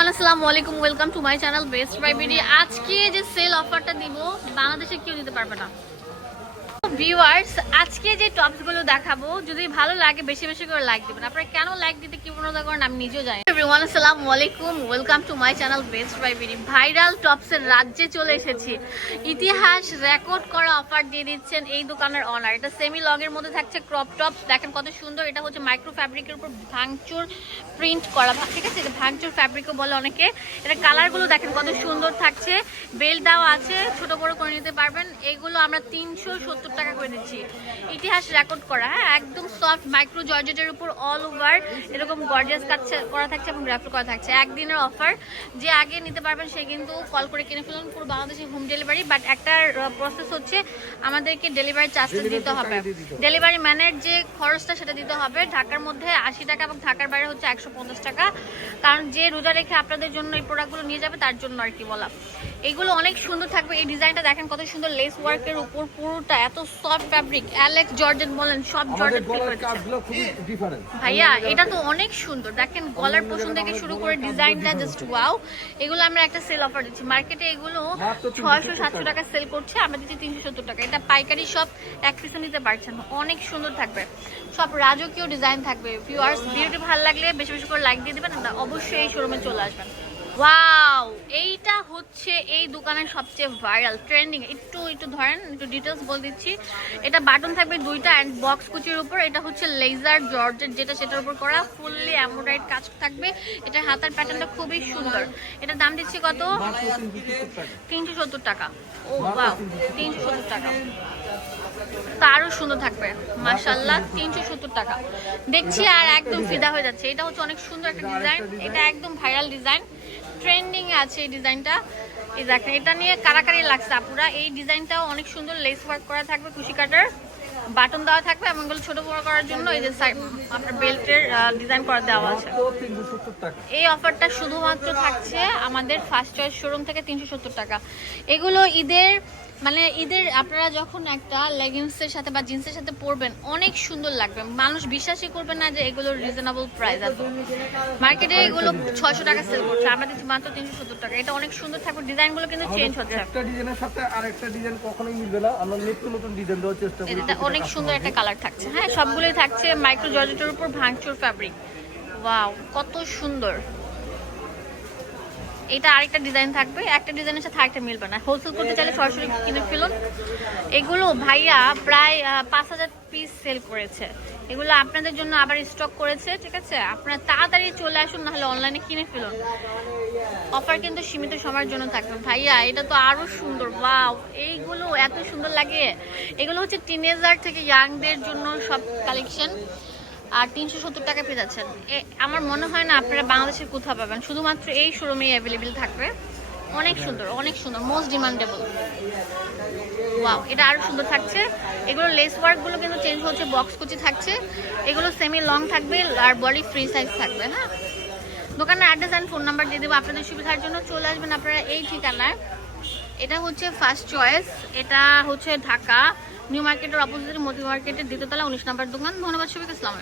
আলাইকুম welcome to my channel best BD আজকে যে সেল অফারটা দিব, বাংলাদেশে কেউ দিতে পারবে না। ভিউয়ার্স আজকে যে টপসগুলো দেখাবো, যদি ভালো লাগে, বেশি বেশি করে লাইক দিবেন। আপনারা কেন লাইক দিতে, কি মনে করেন, আমি নিজেও জানি এভরিওয়ান আসসালামু আলাইকুম। Welcome to my channel best buy BD viral টপসের রাজ্যে চলে এসেছি। ইতিহাস রেকর্ড করা অফার দিয়ে দিচ্ছেন এই দোকানের অনার এটা সেমি লং এর মধ্যে থাকছে ক্রপ টপ দেখেন কত সুন্দর। এটা হচ্ছে মাইক্রো ফ্যাব্রিকের উপর ভাঙচুর প্রিন্ট করা। ঠিক আছে? এটা ভাঙচুর ফ্যাব্রিকও বলে অনেকে। এটা কালারগুলো দেখেন কত সুন্দর থাকছে। বেল্ট দেওয়া আছে। ছোট, বড় করে নিতে পারবেন। এগুলো আমরা তিনশো সত্তর টাকা করে দিচ্ছি। ইতিহাস রেকর্ড করা। হ্যাঁ একদম সফট মাইক্রো জর্জেটের উপর অল ওভার এরকম গর্জিয়াস কাজ করা থাকছে। এবং র্যাপড করা থাকছে। একদিনের অফার যে আগে নিতে পারবেন সে কিন্তু কল করে কিনে ফেলুন। পুরো বাংলাদেশে হোম ডেলিভারি বাট একটা প্রসেস হচ্ছে আমাদেরকে ডেলিভারি চার্জটা দিতে হবে। ডেলিভারি ম্যানের যে খরচটা সেটা দিতে হবে। ঢাকার মধ্যে আশি টাকা এবং ঢাকার বাইরে হচ্ছে একশো পঞ্চাশ টাকা। কারণ যে রোজা রেখে আপনাদের জন্য এই প্রোডাক্টগুলো নিয়ে যাবে তার জন্য আর কি বলা। এগুলো অনেক সুন্দর থাকবে। এই ডিজাইনটা দেখেন কত সুন্দর লেস ওয়ার্কের উপর পুরোটা এত সফট ফ্যাব্রিক অ্যালেক্স জর্জেন বলেন সব ডিফারেন্ট ভাইয়া এটা তো অনেক সুন্দর। দেখেন গলার পোষণ থেকে শুরু করে ডিজাইনটা জাস্ট ওয়াও এগুলো আমরা একটা সেল অফার দিচ্ছি। মার্কেটে এগুলো 370 ছয়শো সাতশো টাকা সেল করছে। আমরা দিচ্ছি তিনশো সত্তর টাকা। এটা পাইকারি সব এক পিসে নিতে পারছেন। অনেক সুন্দর থাকবে। সব রাজকীয় ডিজাইন থাকবে। ভিউয়ার্স ভিডিওটি ভালো লাগলে বেশি বেশি করে লাইক দিয়ে দেবেন। অবশ্যই এই শোরুমে চলে আসবেন। ওয়াও এইটা হচ্ছে এই দোকানের সবচেয়ে ভাইরাল ট্রেন্ডিং একটু একটু ধরেন একটু ডিটেলস বলে দিচ্ছি। এটা বাটন থাকবে দুইটা অ্যান্ড বক্স কুচির উপর। এটা হচ্ছে লেজার জর্জেট যেটা সেটার উপর করা। ফুললি এমব্রয়ডারি কাজ থাকবে। এটা হাতার প্যাটার্নটা খুবই সুন্দর। এটা দাম দিচ্ছি কত? তিনশো সত্তর টাকা। ও বাহ তিনশো সত্তর টাকা। তা আরও সুন্দর থাকবে। মাসাল্লাহ তিনশো সত্তর টাকা। দেখছি আর একদম ফিদা হয়ে যাচ্ছে। এটা হচ্ছে অনেক সুন্দর একটা ডিজাইন। এটা একদম ভাইরাল ডিজাইন। ট্রেন্ডিং আছে এই ডিজাইনটা। এই দেখেন, এটা নিয়ে কারাকারি লাগছে আপুরা। এই ডিজাইনটাও অনেক সুন্দর লেস ওয়ার্ক করা থাকবে, কুশি কাটার। বাটন দেওয়া থাকবে এবং এগুলো ছোট বড় করার জন্য এই যে সাইড আপনার বেল্টের ডিজাইন করা দেওয়া আছে। এই অফারটা শুধুমাত্র থাকছে আমাদের ফার্স্ট চয়েস শোরুম থেকে তিনশো সত্তর টাকা। এগুলো ঈদের মানে ঈদের আপনারা যখন একটা লেগিংসের সাথে বা জিন্সের সাথে পরবেন অনেক সুন্দর লাগবে। মানুষ বিশ্বাসই করবে না যে এগুলো রিজনেবল প্রাইস এত। মার্কেটে এগুলো ছয়শো টাকা সেল করছে আমরা দিচ্ছি মাত্র তিনশো সত্তর টাকা। এটা অনেক সুন্দর থাকবে ডিজাইনগুলো কিন্তু চেঞ্জ হচ্ছে। একটা ডিজাইনের সাথে আরেকটা ডিজাইন কখনোই মিলবে না। আমরা নিত্য নতুন ডিজাইন দেওয়ার চেষ্টা করি। এটা অনেক সুন্দর একটা কালার থাকছে। হ্যাঁ সবগুলোই থাকছে মাইক্রো জর্জেটের উপর ভাঙচুর ফ্যাব্রিক ওয়াও কত সুন্দর। এটা আরেকটা ডিজাইন থাকবে, একটা ডিজাইনের সাথে আরেকটা মিলবে না। হোলসেল করতে চাইলে সরাসরি কিনে ফেলুন। এগুলো ভাইয়া প্রায় পাঁচ হাজার পিস সেল করেছে। এগুলো আপনাদের জন্য আবার স্টক করেছে, ঠিক আছে? আপনারা তাড়াতাড়ি চলে আসুন, নাহলে অনলাইনে কিনে ফেলুন। অফার কিন্তু সীমিত সময়ের জন্য থাকবে। ভাইয়া, এটা তো আরও সুন্দর ওয়াও এইগুলো এত সুন্দর লাগে। এগুলো হচ্ছে টিনেজার থেকে ইয়াংদের জন্য সব কালেকশন আর তিনশো সত্তর টাকা পেয়ে যাচ্ছেন। আমার মনে হয় না আপনারা বাংলাদেশের কোথাও পাবেন। শুধুমাত্র এই শোরুমেই অ্যাভেলেবেল থাকবে। অনেক সুন্দর অনেক সুন্দর মোস্ট ডিমান্ডেবল ওয়াও এটা আরও সুন্দর থাকছে। এগুলো লেস ওয়ার্কগুলো কিন্তু চেঞ্জ হচ্ছে বক্স কুচি থাকছে। এগুলো সেমি লং থাকবে, আর বডি ফ্রি সাইজ থাকবে হ্যাঁ? দোকানের অ্যাড্রেস অ্যান্ড ফোন নাম্বার দিয়ে দেবো আপনাদের সুবিধার জন্য। চলে আসবেন আপনারা এই ঠিকানায়। এটা হচ্ছে ফার্স্ট চয়েস এটা হচ্ছে ঢাকা নিউ মার্কেটের অপোজিট মতি মার্কেটের দ্বিতীয়তলা উনিশ নম্বর দোকান। ধন্যবাদ সবাইকে, আসসালামু আলাইকুম।